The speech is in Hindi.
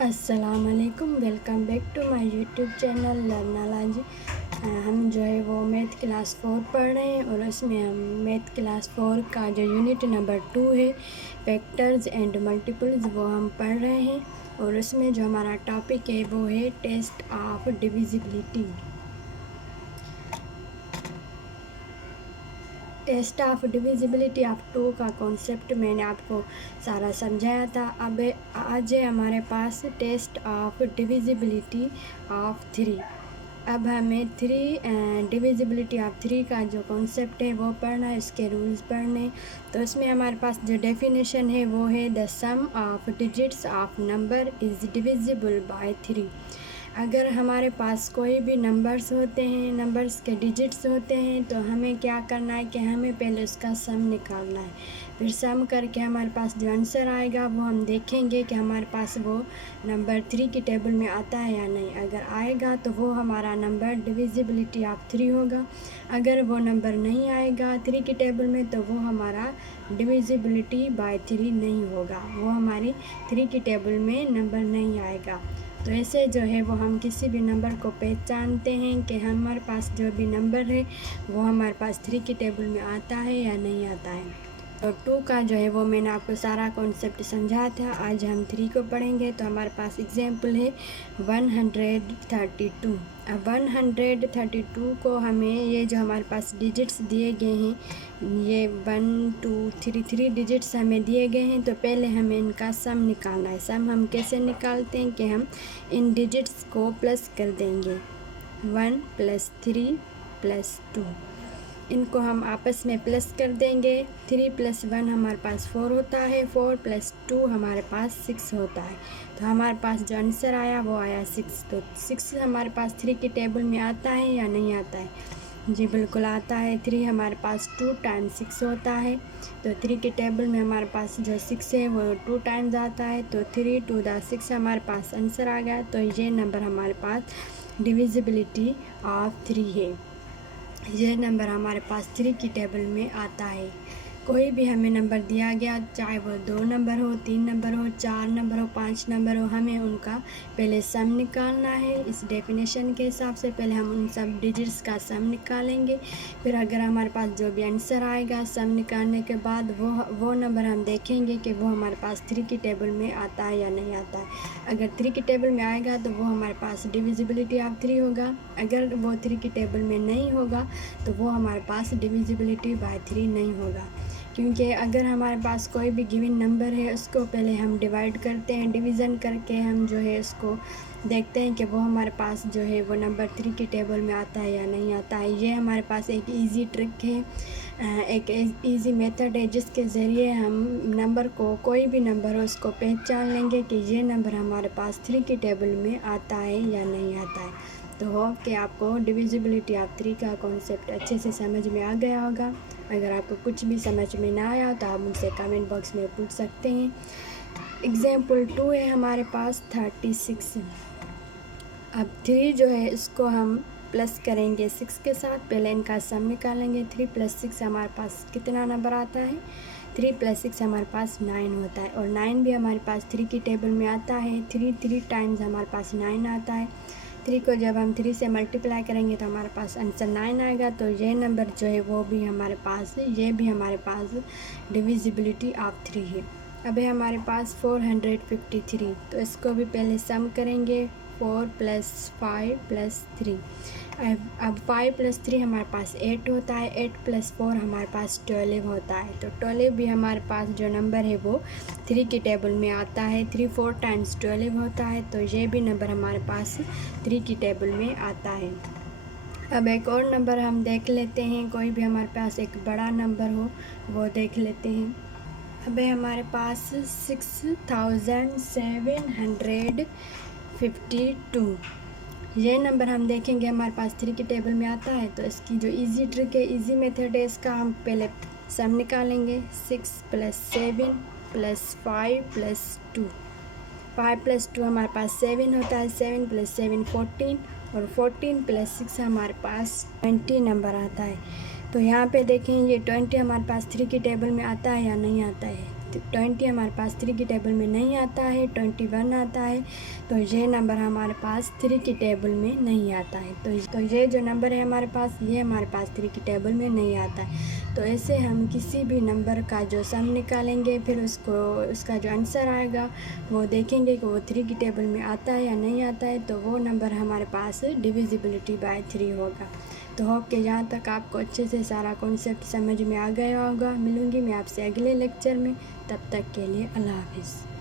अस्सलामुअलैकुम, welcome back to my YouTube channel Learnalogy. हम जो है वो मैथ क्लास 4 पढ़ रहे हैं और उसमें हम मैथ क्लास 4 का जो यूनिट नंबर 2 है फैक्टर्स एंड मल्टीपल्स वो हम पढ़ रहे हैं। और उसमें जो हमारा टॉपिक है वो है test of divisibility. Test of divisibility of 2 का कॉन्सेप्ट मैंने आपको सारा समझाया था। अब आज है हमारे पास टेस्ट ऑफ डिविजिबिलिटी ऑफ 3। अब हमें डिविजिबिलिटी ऑफ 3 का जो कॉन्सेप्ट है वो पढ़ना है, इसके रूल्स पढ़ने। तो इसमें हमारे पास जो डेफिनेशन है वो है the sum of digits of number is divisible by 3। अगर हमारे पास कोई भी नंबर्स होते हैं, नंबर्स के डिजिट्स होते हैं, तो हमें क्या करना है कि हमें पहले उसका सम निकालना है। फिर सम करके हमारे पास जो आंसर आएगा वो हम देखेंगे कि हमारे पास वो नंबर 3 की टेबल में आता है या नहीं। अगर आएगा तो वो हमारा नंबर डिविजिबिलिटी ऑफ 3 होगा। अगर वो नंबर नहीं आएगा 3 की टेबल में तो वो हमारा डिविजिबिलिटी बाय 3 नहीं होगा, वो हमारी 3 की टेबल में नंबर नहीं आएगा। तो ऐसे जो है वो हम किसी भी नंबर को पहचानते हैं कि हमारे पास जो भी नंबर है वो हमारे पास 3 की टेबल में आता है या नहीं आता है। और 2 का जो है वो मैंने आपको सारा कॉन्सेप्ट समझा था। आज हम 3 को पढ़ेंगे। तो हमारे पास एग्जाम्पल है 132। अब 132 को हमें ये जो हमारे पास डिजिट्स दिए गए हैं, ये 1 2 3 डिजिट्स हमें दिए गए हैं। तो पहले हमें इनका सम निकालना है। सम हम कैसे निकालते हैं कि हम इन डिजिट्स को प्लस कर देंगे, 1 + 3 + 2। इनको हम आपस में प्लस कर देंगे। 3 + 1 हमारे पास 4 होता है, 4 + 2 हमारे पास 6 होता है। तो हमारे पास जो आंसर आया वो आया 6। तो 6 हमारे पास 3 की टेबल में आता है या नहीं आता है? जी बिल्कुल आता है। 3 हमारे पास 2 × 6 होता है। तो 3 की टेबल में हमारे पास जो 6 है वो 2 टाइम्स आता है। तो 3 × 2 = 6 हमारे पास आंसर आ गया। तो ये नंबर हमारे पास डिविजिबिलिटी ऑफ 3 है। यह नंबर हमारे पास 3 की टेबल में आता है। कोई भी हमें नंबर दिया गया, चाहे वो 2 नंबर हो, 3 नंबर हो, 4 नंबर हो, 5 नंबर हो, हमें उनका पहले सम निकालना है। इस डेफिनेशन के हिसाब से पहले हम उन सब डिजिट्स का सम निकालेंगे। फिर अगर हमारे पास जो भी आंसर आएगा सम निकालने के बाद वो नंबर हम देखेंगे कि वो हमारे पास 3 की टेबल में आता है या नहीं आता है। अगर 3 की टेबल में आएगा तो वो हमारे पास डिविजिबिलिटी ऑफ 3 होगा। अगर वो 3 की टेबल में नहीं होगा तो वो हमारे पास डिविजिबिलिटी बाय 3 नहीं होगा। क्योंकि अगर हमारे पास कोई भी गिवन नंबर है उसको पहले हम डिवाइड करते हैं, डिवीज़न करके हम जो है उसको देखते हैं कि वो हमारे पास जो है वो नंबर 3 की टेबल में आता है या नहीं आता है। ये हमारे पास एक इजी ट्रिक है, एक इजी मेथड है जिसके ज़रिए हम नंबर को, कोई भी नंबर हो उसको पहचान लेंगे कि ये नंबर हमारे पास 3 की टेबल में आता है या नहीं आता है। तो होप कि आपको डिविजिबिलिटी ऑफ 3 का कॉन्सेप्ट अच्छे से समझ में आ गया होगा। अगर आपको कुछ भी समझ में ना आया तो आप मुझसे कमेंट बॉक्स में पूछ सकते हैं। एग्जाम्पल 2 है हमारे पास 36। अब 3 जो है इसको हम प्लस करेंगे 6 के साथ। पहले इनका सम निकालेंगे। 3 + 6 हमारे पास कितना नंबर आता है? 3 + 6 हमारे पास 9 होता है। और 9 भी हमारे पास 3 की टेबल में आता है। 3 टाइम्स हमारे पास 9 आता है। 3 को जब हम 3 से मल्टीप्लाई करेंगे तो हमारे पास आंसर 9 आएगा। तो ये नंबर जो है वो भी हमारे पास है, ये भी हमारे पास डिविजिबिलिटी ऑफ 3 है। अब है हमारे पास 453। तो इसको भी पहले सम करेंगे, 4 + 5 + 3। अब 5 + 3 हमारे पास 8 होता है। 8 + 4 हमारे पास 12 होता है। तो 12 भी हमारे पास जो नंबर है वो 3 की टेबल में आता है। 3 4 टाइम्स 12 होता है। तो ये भी नंबर हमारे पास 3 की टेबल में आता है। अब एक और नंबर हम देख लेते हैं, कोई भी हमारे पास एक बड़ा नंबर हो वो देख लेते हैं। अब है हमारे पास 6752। ये नंबर हम देखेंगे हमारे पास 3 की टेबल में आता है। तो इसकी जो इजी ट्रिक है, इजी मेथड है, इसका हम पहले सम निकालेंगे। 6 + 7 + 5 + 2। 5 + 2 हमारे पास 7 होता है। 7 + 7 14 और 14 + 6 हमारे पास 20 नंबर आता है। तो यहाँ पे देखें ये 20 हमारे पास 3 की टेबल में आता है या नहीं आता है? 20 हमारे पास 3 की टेबल में नहीं आता है, 21 आता है, तो ये नंबर हमारे पास 3 की टेबल में नहीं आता है। तो ये जो नंबर है हमारे पास, ये हमारे पास 3 की टेबल में नहीं आता है। तो ऐसे हम किसी भी नंबर का जो सम निकालेंगे, फिर उसका जो आंसर आएगा वो देखेंगे कि वो 3 की टेबल में आता है या नहीं आता है, तो वो नंबर हमारे पास डिविजिबिलिटी बाय 3 होगा। तो होप कि यहाँ तक आपको अच्छे से सारा कॉन्सेप्ट समझ में आ गया होगा। मिलूँगी मैं आपसे अगले लेक्चर में, तब तक के लिए अल्लाह हाफिज़।